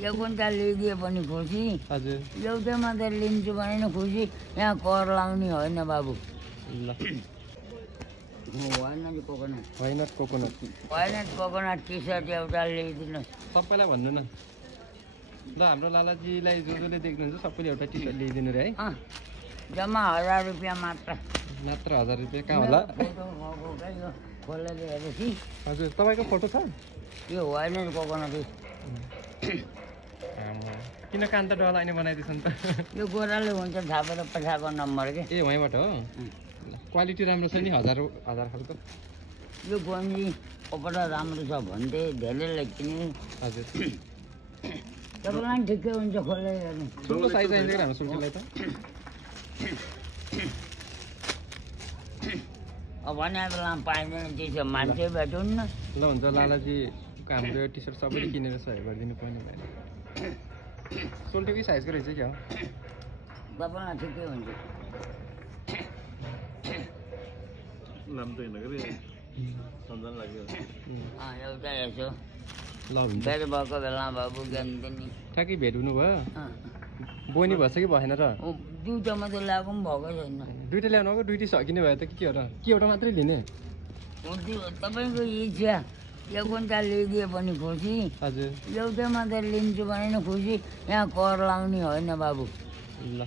यो कुन्टाल लिइदिए पनि खुसी, हजुर एउटै मात्रै लिन्छु भने नि खुसी। यहाँ कर लाउने होइन बाबु। ल होइन नि कोकोनट, वाइनट कोकोनट वाइनट कोकोनट टी सर्ट एउटा ल्याइदिनुहोस्। सबैलाई भन्नु न ल। हाम्रो लालाजीलाई जसले देख्नुहुन्छ सबैले एउटा टी सर्ट ल्याइदिनु रे है। जम्मा 1000 रुपियाँ मात्र। मात्र 1000 रुपियाँ कहाँ होला? फोटो भएको क्या यो खोलेर हेरेपछि। हजुर तपाईँको फोटो छ? यो वाइनट कोकोनट किन कान त डलाइने बनाइदिएछ नि त? यो गोराले हुन्छ छापेर पठाएको नम्बर के। ए वहीँबाट हो? क्वालिटी राम्रो छ नि, 1000 खालको। यो गन्जी कपडा राम्रो छ भन्थे धेरैले किने। हजुर तपाईँलाई पनि ठिकै हुन्छ खोलेर हेर्नु। ठुलो साइज आइन्छ कि हाम्रो सुल्टीलाई त? अब भने बेलामा पाइँदैन त्यसो मान्छे भेटौँ न। ल हुन्छ, लालाजीको हाम्रो यो टी सर्ट सबैले किनेर सहयोग गरिदिनु पर्ने भएन। सोल्टीकै साइजको रहेछ क्या हो? तपाईँलाई ठिकै हुन्छ। एउटा यसो ल हुन्छ, भेट भएको बेलामा बाबु ज्ञान दिने। ठ्याक्कै भेट हुनुभयो? बोनी भएछ कि भएन र? दुईवटा मात्रै ल्याएको पनि भएकै छैन। दुइटा ल्याउनु भएको, दुइटै सकिने भयो त के हो र? कि एउटा मात्रै लिने? तपाईँको इच्छा। यो कुन्टाल लिइदिए पनि खुसी, हजुर एउटै मात्रै लिन्छु भने नि खुसी। यहाँ कर लाउने होइन बाबु। ल